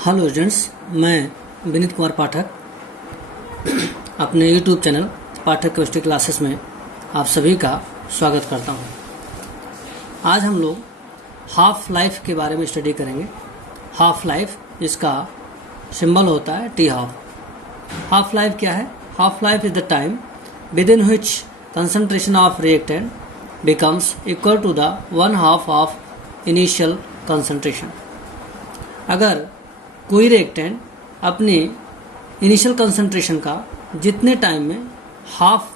Hello students, मैं विनीत कुमार पाठक अपने YouTube channel पाठक chemistry classes में आप सभी का स्वागत करता हूं। आज हम लोग हाफ लाइफ के बारे में स्टडी करेंगे। हाफ लाइफ, इसका सिंबल होता है टी हाफ। हाफ लाइफ क्या है? Half life is the time within which concentration of reactant becomes equal to the 1/2 of initial concentration. अगर कोई रिएक्टेंट अपनी इनिशियल कंसंट्रेशन का जितने टाइम में हाफ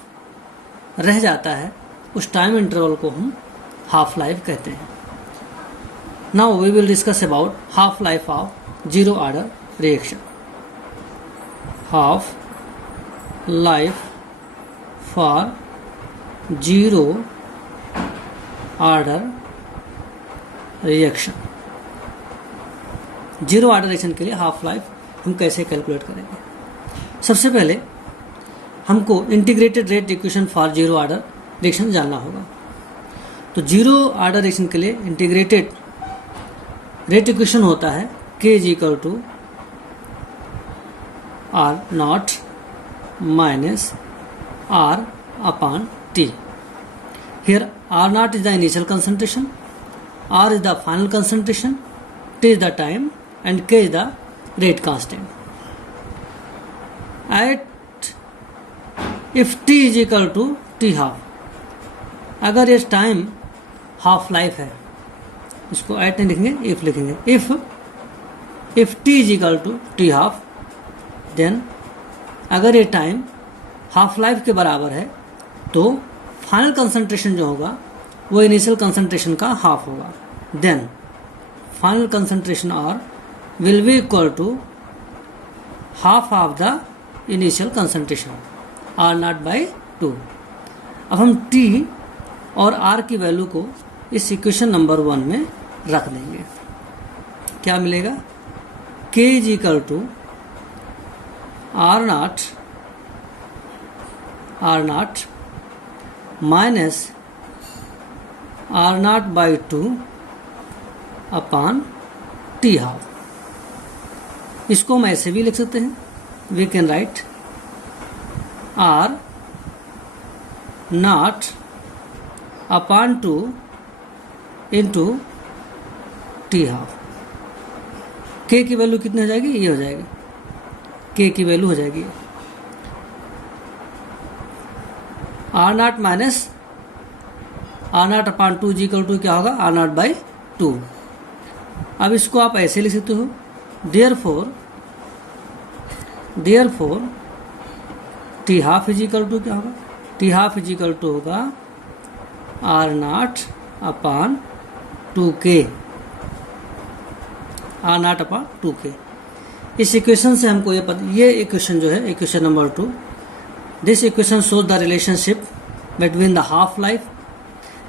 रह जाता है, उस टाइम इंटरवल को हम हाफ लाइफ कहते हैं। Now we will discuss about half life of zero order reaction. Half life for zero order reaction. Zero order reaction के लिए हाफ लाइफ हम कैसे कैलकुलेट करेंगे? सबसे पहले हमको integrated rate equation for zero order reaction जानना होगा। तो जीरो ऑर्डर रिएक्शन के लिए इंटीग्रेटेड रेट इक्वेशन होता है K is equal to R0 minus R upon T। Here R0 is the initial concentration, R is the final concentration, T is the time, and K is the rate constant. At if T is equal to T half, अगर ये time half life है, इसको eight नहीं लिखेंगे, if लिखेंगे। If T is equal to T half, then अगर ये time half life के बराबर है तो फाइनल कंसंट्रेशन जो होगा वो इनिशियल कंसंट्रेशन का हाफ होगा। Then final concentration R will be equal to half of the initial concentration R0 by 2। अब हम T और R की वैल्यू को इस इक्वेशन नंबर 1 में रख देंगे। क्या मिलेगा? K is equal to R0 minus R0 by 2 upon T half. इसको हम ऐसे भी लिख सकते हैं, we can write R0 upon 2 into T हाफ। K की वैल्यू कितनी हो जाएगी? ये हो जाएगी, K की वैल्यू हो जाएगी R0 minus R0 upon 2 equal to क्या होगा? R0 by 2। अब इसको आप ऐसे लिख सकते हो, therefore T half is equal to क्या होगा? T half is equal to होगा R0 upon 2K। R0 upon 2K। इस इक्वेशन से हमको ये इक्वेशन जो है, equation number 2, this equation shows the relationship between the half life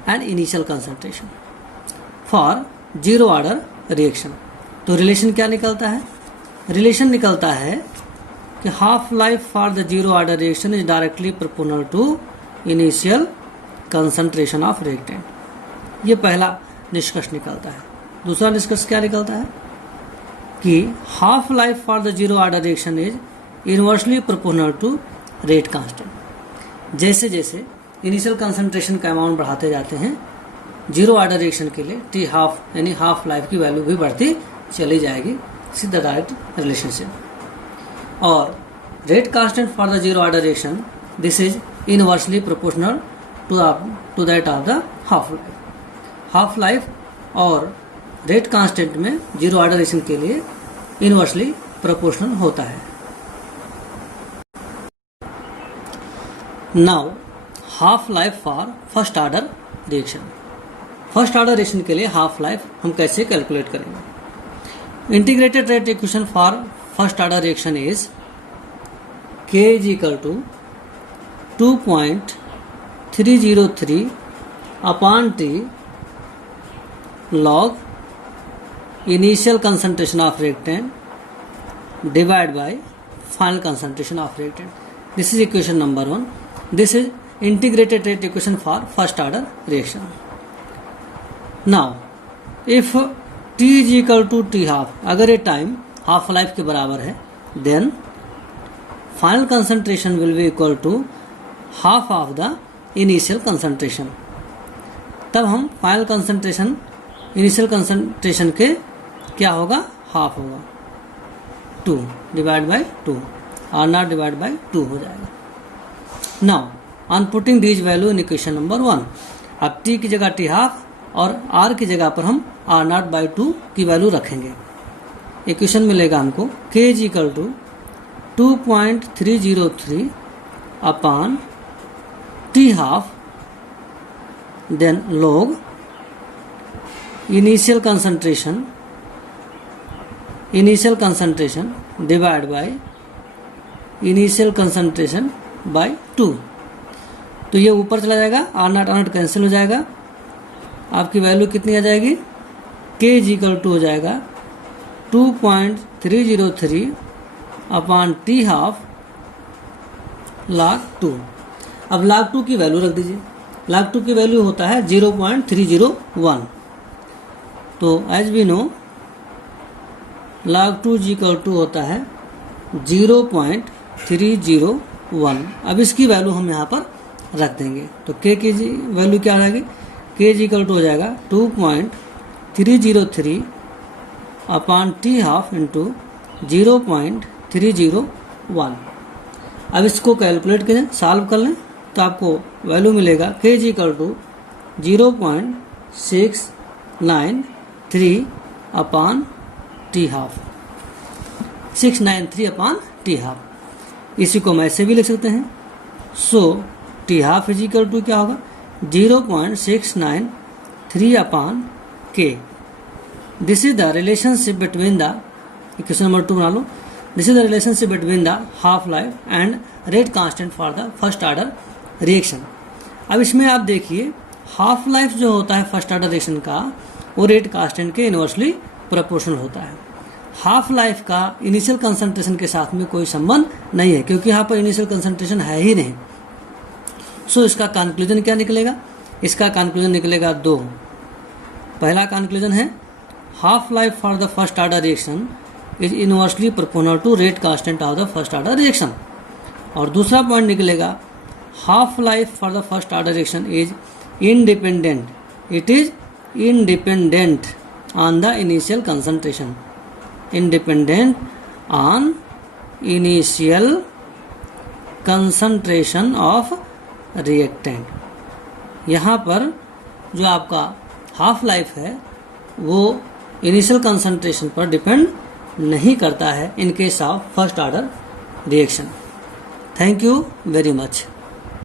and initial concentration for zero order reaction. तो relation क्या निकलता है? रिलेशन निकलता है कि half life for the zero order reaction is directly proportional to initial concentration of reactant. ये पहला निष्कर्ष निकलता है। दूसरा निष्कर्ष क्या निकलता है कि half life for the zero order reaction is inversely proportional to rate constant. जैसे जैसे इनिशियल कंसंट्रेशन का अमाउंट बढ़ाते जाते हैं, जीरो ऑर्डर रिएक्शन के लिए टी हाफ यानी हाफ लाइफ की वैल्यू भी बढ़ती चली जाएगी। सीधा डायरेक्ट रिलेशनशिप। और rate constant for the zero order reaction, this is inversely proportional to that of the half life. Half life और रेट कांस्टेंट में जीरो ऑर्डर रिएक्शन के लिए इनवर्सली प्रोपोर्शनल होता है। Now half life for first order reaction. First order reaction के लिए half life हम कैसे कैलकुलेट करेंगे? Integrated rate equation for first order reaction is K is equal to 2.303 upon T log initial concentration of reactant divide by final concentration of reactant. This is equation number 1। This is integrated rate equation for first order reaction. Now, if T is equal to T half, अगर ये time half life के बराबर है, then final concentration will be equal to half of the initial concentration. तब हम final concentration initial concentration के क्या होगा, हाफ होगा, 2 divide by 2, R0 divide by 2 हो जाएगा। Now on putting these value in equation number 1, अब t की जगह t हाफ और r की जगह पर हम R0 बाई 2 की वैल्यू रखेंगे। इक्वेशन मिलेगा हमको k is equal to 2.303 upon t half, then log initial concentration divide by initial concentration by 2। तो ये ऊपर चला जाएगा, R0 कैंसिल हो जाएगा, आपकी वैल्यू कितनी आ जाएगी, k इज इक्वल टू हो जाएगा 2.303 अपॉन t हाफ log 2। अब log 2 की वैल्यू रख दीजिए, log 2 की वैल्यू होता है 0.301। तो as we know log 2 is equal to होता है 0.301। अब इसकी वैल्यू हम यहाँ पर रख देंगे, तो k की वैल्यू क्या रहेगी, k इज इक्वल टू हो जाएगा 2.303 अपॉन t हाफ इंटू 0.301। अब इसको कैलकुलेट करें, सॉल्व कर लें, तो आपको वैल्यू मिलेगा k is equal to 0.693 upon t half, 693 upon t half. इसी को हम ऐसे भी लिख सकते हैं, so t half is equal to क्या होगा, 0.693 upon k। This is the relationship between the, equation number 2 बना लो, this is the relationship between the half life and rate constant for the first order reaction. अब इसमें आप देखिए half life जो होता है फर्स्ट ऑर्डर रिएक्शन का, वो रेट कांस्टेंट के इनवर्सली प्रोपोर्शनल होता है। हाफ लाइफ का इनिशियल कंसंट्रेशन के साथ में कोई संबंध नहीं है, क्योंकि यहाँ पर इनिशियल कंसंट्रेशन है ही नहीं। सो इसका कंक्लूजन क्या निकलेगा, इसका कंक्लूजन निकलेगा 2। पहला कंक्लूजन है half life for the first order reaction is inversely proportional to rate constant of the first order reaction. और दूसरा पॉइंट निकलेगा half life for the first order reaction is independent, it is independent on the initial concentration, independent on initial concentration of reactant. यहाँ पर जो आपका half life है वो initial concentration पर डिपेंड नहीं करता है in case of first order reaction. Thank you very much.